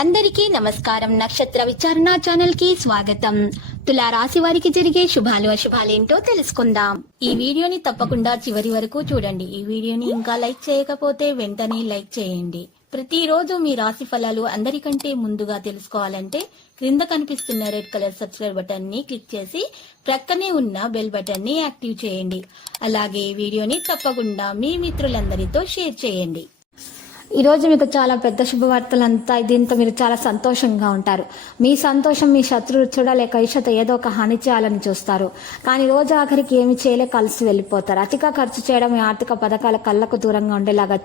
అందరికీ నమస్కారం. నక్షత్ర విచారణ ఛానల్ కి స్వాగతం. తులా రాశి వారికి జరిగే శుభాలు అశుభాలేంటో తెలుసుకుందాం. ఈ వీడియోని తప్పకుండా చివరి వరకు చూడండి. ఈ వీడియోని ఇంకా లైక్ చేయకపోతే వెంటనే లైక్ చేయండి. ప్రతిరోజు మీ రాశి ఫలాలు అందరికంటే ముందుగా తెలుసుకోవాలంటే క్రింద కనిపిస్తున్న రెడ్ కలర్ సబ్స్క్రైబ్ బటన్ ని క్లిక్ చేసి ప్రక్కనే ఉన్న బెల్ బటన్ ని యాక్టివ్ చేయండి. అలాగే ఈ వీడియోని తప్పకుండా మీ మిత్రులందరితో షేర్ చేయండి. ఈ రోజు మీకు చాలా పెద్ద శుభవార్తలంతా దీంతో మీరు చాలా సంతోషంగా ఉంటారు. మీ సంతోషం మీ శత్రువు చూడలేక ఇషత ఏదో ఒక హాని చేయాలని చూస్తారు. కానీ రోజు ఆఖరికి ఏమి చేయలేక కలిసి వెళ్ళిపోతారు. అతిగా ఖర్చు చేయడం మీ ఆర్థిక పథకాల కళ్ళకు దూరంగా ఉండేలాగా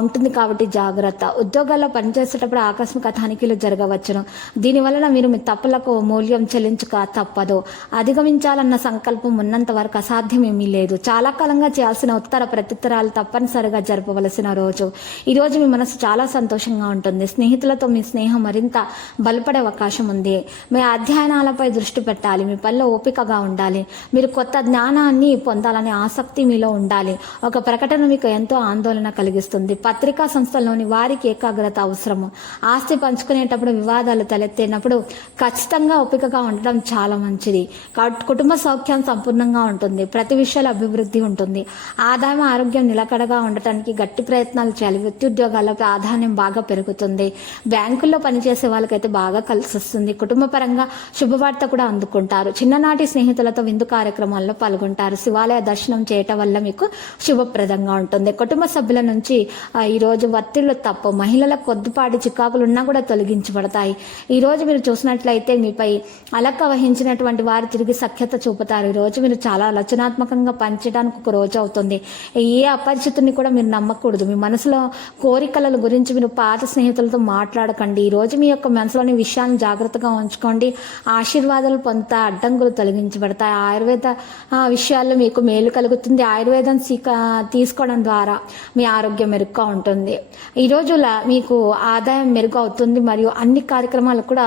ఉంటుంది. కాబట్టి జాగ్రత్త. ఉద్యోగాల్లో పనిచేసేటప్పుడు ఆకస్మిక తనిఖీలు జరగవచ్చును. దీనివలన మీరు మీ తప్పులకు మూల్యం చెల్లించుక తప్పదు. అధిగమించాలన్న సంకల్పం ఉన్నంత వరకు అసాధ్యం ఏమీ లేదు. చాలా కాలంగా చేయాల్సిన ఉత్తర ప్రత్యుత్తరాలు తప్పనిసరిగా జరపవలసిన రోజు. ఈ రోజు మీ మనసు చాలా సంతోషంగా ఉంటుంది. స్నేహితులతో మీ స్నేహం మరింత బలపడే అవకాశం ఉంది. మీ అధ్యయనాలపై దృష్టి పెట్టాలి. మీ పనిలో ఓపికగా ఉండాలి. మీరు కొత్త జ్ఞానాన్ని పొందాలనే ఆసక్తి మీలో ఉండాలి. ఒక ప్రకటన మీకు ఎంతో ఆందోళన కలిగిస్తుంది. పత్రికా సంస్థల్లోని వారికి ఏకాగ్రత అవసరము. ఆస్తి పంచుకునేటప్పుడు వివాదాలు తలెత్తినప్పుడు ఖచ్చితంగా ఓపికగా ఉండడం చాలా మంచిది. కుటుంబ సౌఖ్యం సంపూర్ణంగా ఉంటుంది. ప్రతి విషయాల అభివృద్ధి ఉంటుంది. ఆదాయం ఆరోగ్యం నిలకడగా ఉండటానికి గట్టి ప్రయత్నాలు చేయాలి. ఉద్యోగాల ప్రాధాన్యం బాగా పెరుగుతుంది. బ్యాంకుల్లో పనిచేసే వాళ్ళకైతే బాగా కలిసి వస్తుంది. కుటుంబ పరంగా శుభవార్త కూడా అందుకుంటారు. చిన్ననాటి స్నేహితులతో విందు కార్యక్రమాల్లో పాల్గొంటారు. శివాలయ దర్శనం చేయటం వల్ల మీకు శుభప్రదంగా ఉంటుంది. కుటుంబ సభ్యుల నుంచి ఈ రోజు ఒత్తిళ్లు తప్పు. మహిళలకు కొద్దిపాటి చికాకులు ఉన్నా కూడా తొలగించబడతాయి. ఈ రోజు మీరు చూసినట్లయితే మీపై అలక్క వహించినటువంటి వారు తిరిగి సఖ్యత చూపుతారు. ఈ రోజు మీరు చాలా రచనాత్మకంగా పనిచేయడానికి ఒక రోజు అవుతుంది. ఏ అపరిచితుని కూడా మీరు నమ్మకూడదు. మీ మనసులో కోరికల గురించి మీరు పాత స్నేహితులతో మాట్లాడకండి. ఈ రోజు మీ యొక్క మనసులోని విషయాన్ని జాగ్రత్తగా ఉంచుకోండి. ఆశీర్వాదాలు పొందుతా అడ్డంకులు తొలగించబడతాయి. ఆయుర్వేద విషయాల్లో మీకు మేలు కలుగుతుంది. ఆయుర్వేదం తీసుకోవడం ద్వారా మీ ఆరోగ్యం మెరుగ్గా ఉంటుంది. ఈ రోజు మీకు ఆదాయం మెరుగు అవుతుంది మరియు అన్ని కార్యక్రమాలు కూడా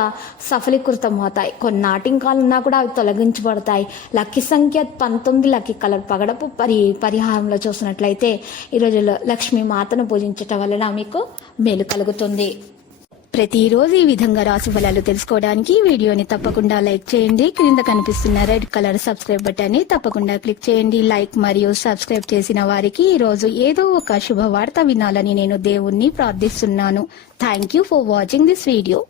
సఫలీకృతం అవుతాయి. కొన్ని ఆటంకాలు ఉన్నా కూడా అవి తొలగించబడతాయి. లక్కీ సంఖ్య 19, లక్కీ కలర్ పగడపు. పరిహారంలో చూసినట్లయితే ఈరోజు లక్ష్మీ మాతను పూజించటం వలన మీకు మేలు కలుగుతుంది. ప్రతిరోజు ఈ విధంగా రాశి ఫలాలు తెలుసుకోవడానికి వీడియోని తప్పకుండా లైక్ చేయండి. క్రింద కనిపిస్తున్న రెడ్ కలర్ సబ్స్క్రైబ్ బటన్ ని తప్పకుండా క్లిక్ చేయండి. లైక్ మరియు సబ్స్క్రైబ్ చేసిన వారికి ఈ రోజు ఏదో ఒక శుభవార్త వినాలని నేను దేవుణ్ణి ప్రార్థిస్తున్నాను. Thank you for watching this video.